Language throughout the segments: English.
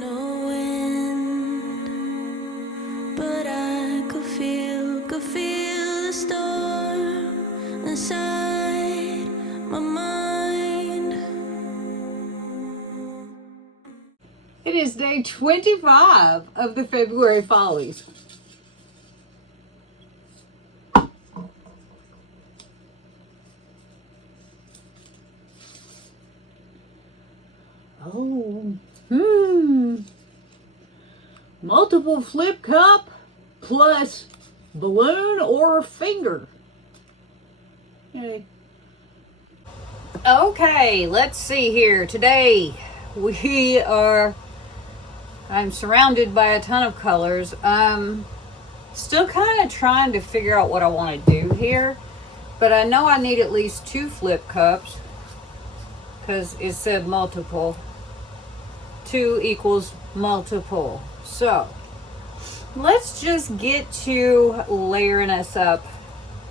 No wind, but I could feel the storm inside my mind. It is day 25 of the February Follies. Oh, multiple flip cup plus balloon or finger. Yay. Okay, let's see here. Today I'm surrounded by a ton of colors. Still kind of trying to figure out what I want to do here, but I know I need at least 2 flip cups because it said multiple. 2 equals multiple. So let's just get to layering us up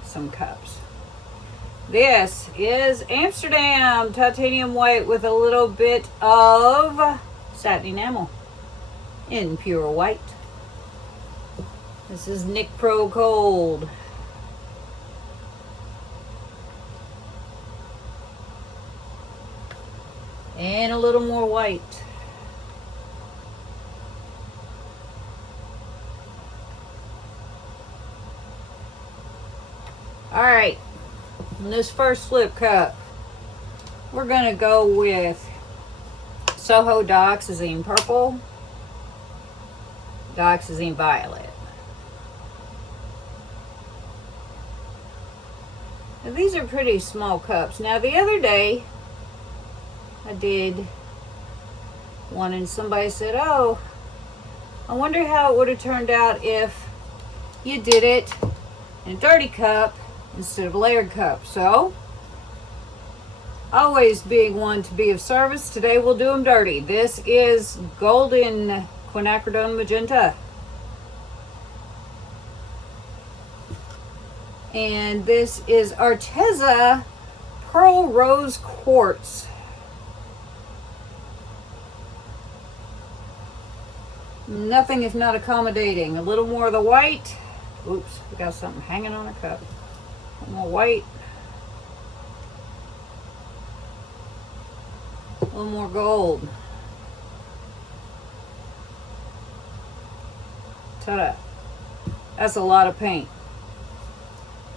some cups. This is Amsterdam titanium white with a little bit of satin enamel in pure white. This is Nick Pro Cold. And a little more white. All right, in this first flip cup, we're gonna go with Soho Dioxazine Purple, Dioxazine Violet. Now, these are pretty small cups. Now, the other day, I did one and somebody said, oh, I wonder how it would have turned out if you did it in a dirty cup instead of a layered cup. So, always being one to be of service, today we'll do them dirty. This is Golden Quinacridone Magenta. And this is Arteza Pearl Rose Quartz. Nothing if not accommodating. A little more of the white. Oops, we got something hanging on a cup. A little more white. A little more gold. Ta-da. That's a lot of paint.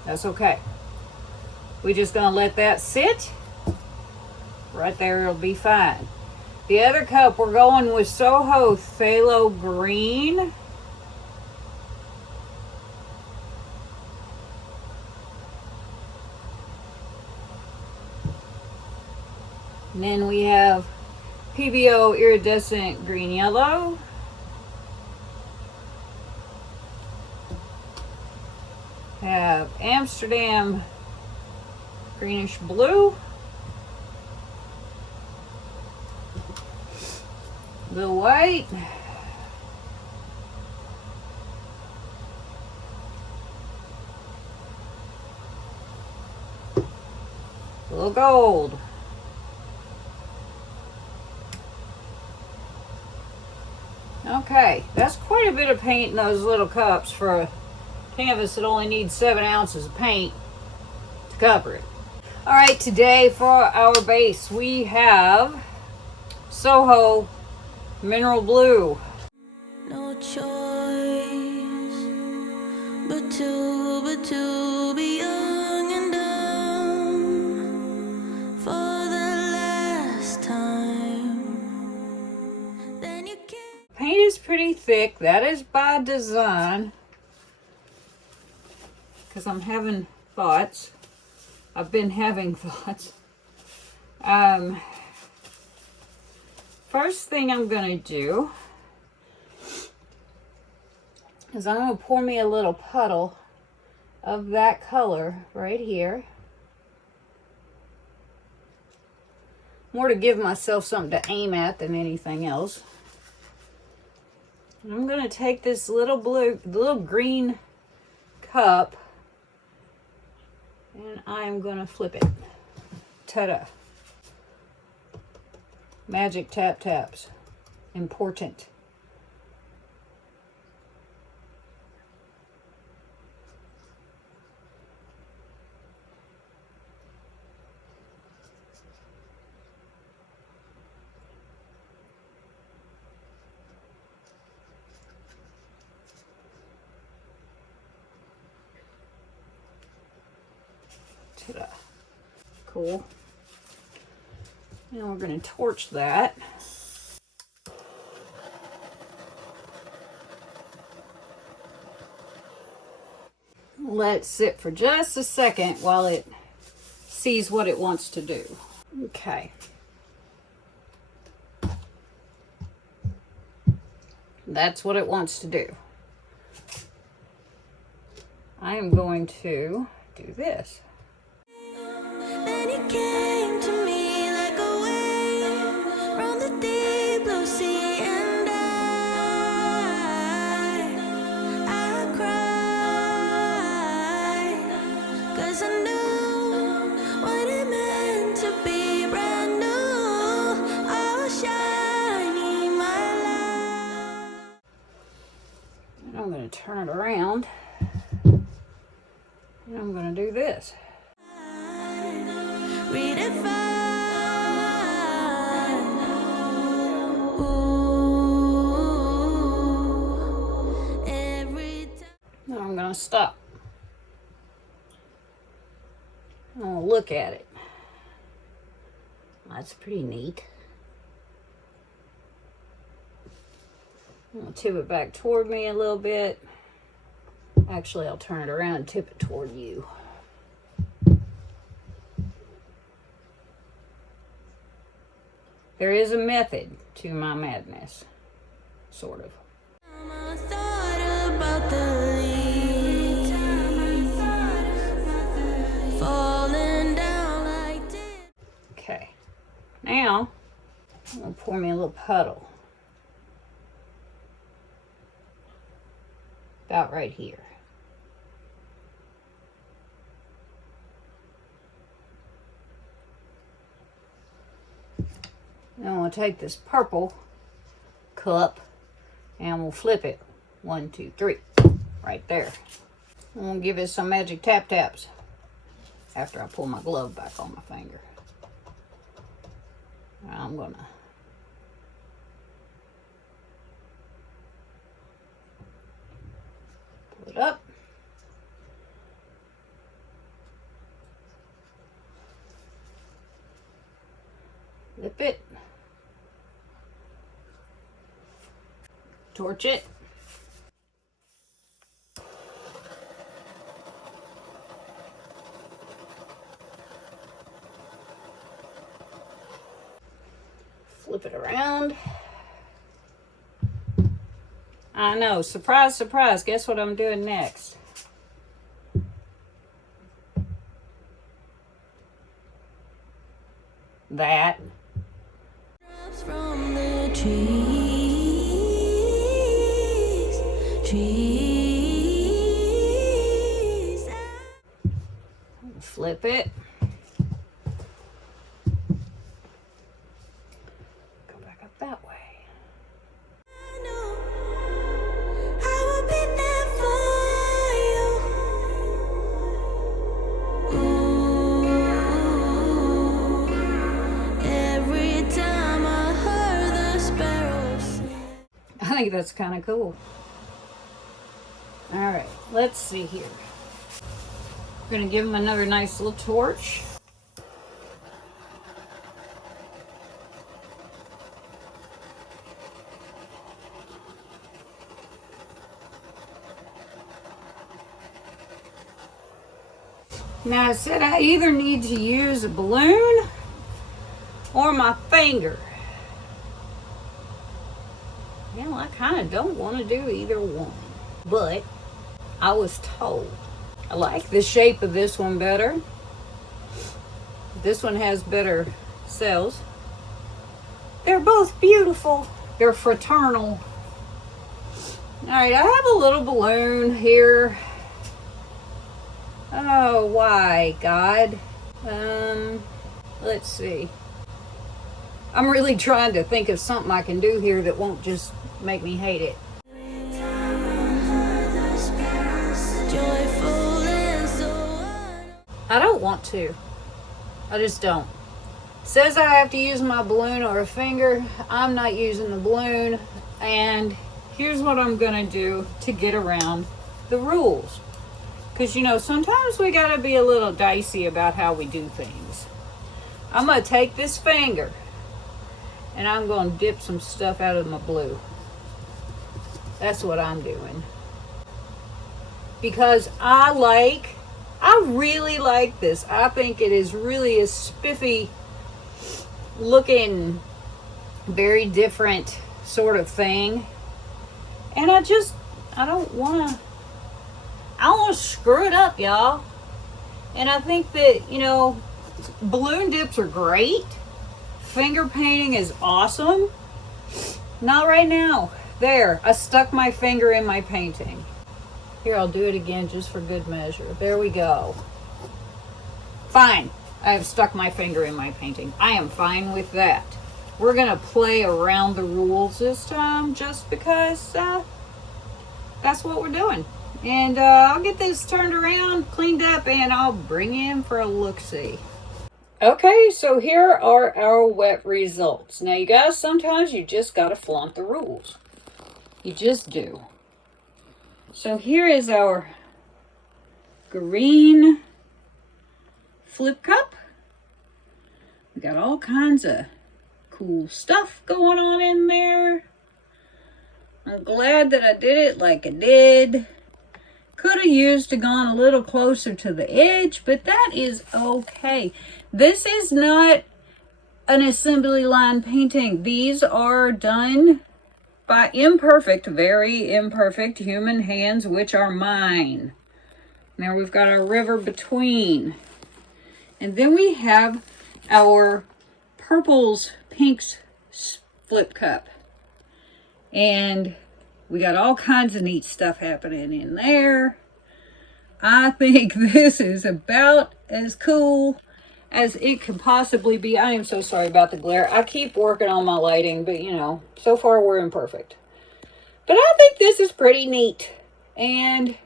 That's okay. We're just going to let that sit. Right there, it'll be fine. The other cup, we're going with Soho Phthalo Green. And then we have PBO Iridescent Green Yellow. Have Amsterdam Greenish Blue. The white. A little gold. Okay, that's quite a bit of paint in those little cups for a canvas that only needs 7 ounces of paint to cover it. All right, today for our base, we have Soho Mineral Blue. No choice but to be young and dumb for the last time. Then you can. Paint is pretty thick. That is by design because I'm having thoughts. I've been having thoughts. First thing I'm going to do is I'm going to pour me a little puddle of that color right here. More to give myself something to aim at than anything else. And I'm going to take this little green cup and I'm going to flip it. Ta-da. Magic tap taps. important. Ta-da. Cool. Now we're going to torch that. Let it sit for just a second while it sees what it wants to do. Okay. That's what it wants to do. I am going to do this. Then you came to me like a wave from the deep blue sea, and I cried, 'cause I knew what it meant to be brand new, all shiny, my life. And I'm going to turn it around. And I'm going to do this. Now I'm going to stop. I'm going to look at it. That's pretty neat. I'm going to tip it back toward me a little bit. Actually, I'll turn it around and tip it toward you. There is a method to my madness, sort of. I thought about the leaves falling down like this. Okay, now I'm gonna pour me a little puddle. About right here. Now we'll take this purple cup and we'll flip it. 1, 2, 3. Right there. I'm going to give it some magic tap taps after I pull my glove back on my finger. Now I'm going to pull it up. Flip it. Torch it. Flip it around. I know, surprise, surprise. Guess what I'm doing next? That. Drops from the trees. Flip it. Go back up that way. I know I will be there for you. Ooh, every time I heard the sparrows sing. I think that's kind of cool. All right, let's see here. We're gonna give them another nice little torch. Now I said I either need to use a balloon or my finger. You know, I kind of don't want to do either one, but I was told. I like the shape of this one better. This one has better cells. They're both beautiful. They're fraternal. All right, I have a little balloon here. Oh, why, God? Let's see. I'm really trying to think of something I can do here that won't just make me hate it. Joyful and so I don't want to. I just don't. Says I have to use my balloon or a finger. I'm not using the balloon. And here's what I'm going to do to get around the rules. Because, you know, sometimes we got to be a little dicey about how we do things. I'm going to take this finger and I'm going to dip some stuff out of my blue. That's what I'm doing. Because I really like this. I think it is really a spiffy looking, very different sort of thing. And I don't want to screw it up, y'all. And I think that, you know, balloon dips are great. Finger painting is awesome. Not right now. There, I stuck my finger in my painting. Here, I'll do it again just for good measure. There we go. Fine. I have stuck my finger in my painting. I am fine with that. We're going to play around the rules this time just because that's what we're doing. And I'll get this turned around, cleaned up, and I'll bring you in for a look-see. Okay, so here are our wet results. Now, you guys, sometimes you just got to flaunt the rules. You just do. So here is our green flip cup. We got all kinds of cool stuff going on in there. I'm glad that I did it like I did. Could have used to gone a little closer to the edge, but that is okay. This is not an assembly line painting. These are done by imperfect, very imperfect human hands, which are mine. Now we've got our river between. And then we have our purples, pinks flip cup. And we got all kinds of neat stuff happening in there. I think this is about as cool as it could possibly be. I am so sorry about the glare. I keep working on my lighting, but you know, so far we're imperfect. But I think this is pretty neat. And,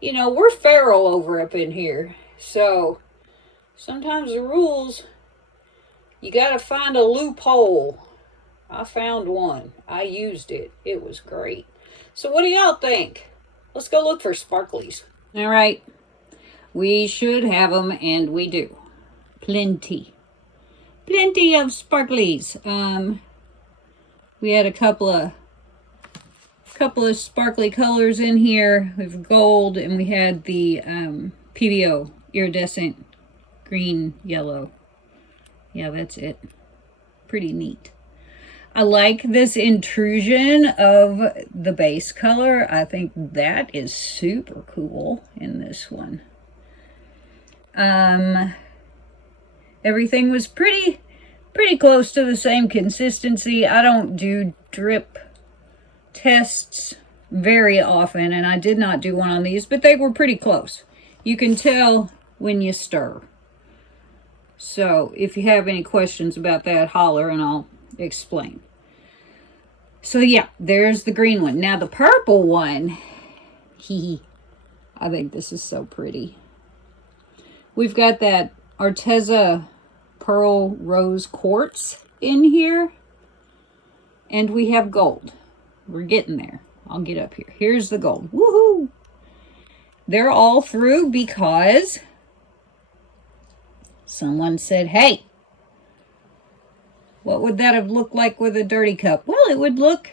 you know, we're feral over up in here. So, sometimes the rules, you got to find a loophole. I found one. I used it. It was great. So what do y'all think? Let's go look for sparklies. All right. We should have them, and we do. Plenty. Plenty of sparklies. We had a couple of sparkly colors in here. We have gold, and we had the PBO, iridescent green, yellow. Yeah, that's it. Pretty neat. I like this intrusion of the base color. I think that is super cool in this one. Everything was pretty close to the same consistency. I don't do drip tests very often, and I did not do one on these, but they were pretty close. You can tell when you stir. So if you have any questions about that, holler and I'll explain. So yeah, there's the green one. Now the purple one, I think this is so pretty. We've got that Arteza Pearl Rose Quartz in here. And we have gold. We're getting there. I'll get up here. Here's the gold. Woohoo! They're all through because someone said, hey, what would that have looked like with a dirty cup? Well, it would look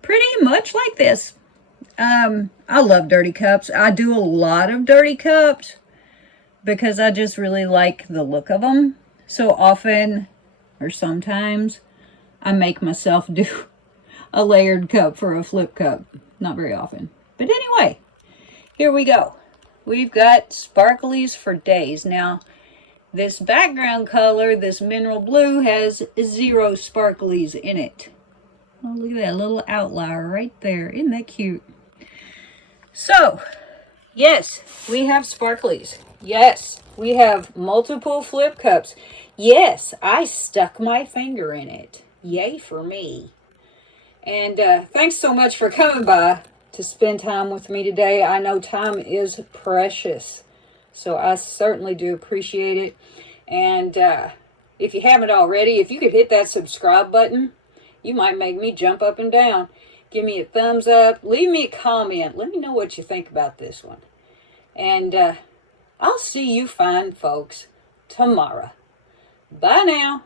pretty much like this. I love dirty cups. I do a lot of dirty cups because I just really like the look of them. So often, or sometimes, I make myself do a layered cup for a flip cup. Not very often. But anyway, here we go. We've got sparklies for days. Now, this background color, this mineral blue, has 0 sparklies in it. Oh, look at that little outlier right there. Isn't that cute? So, yes, we have sparklies. Yes, we have multiple flip cups. Yes, I stuck my finger in it. Yay for me. And thanks so much for coming by to spend time with me today. I know time is precious, so I certainly do appreciate it. And if you haven't already, if you could hit that subscribe button, you might make me jump up and down. Give me a thumbs up. Leave me a comment. Let me know what you think about this one. And I'll see you fine folks tomorrow. Bye now.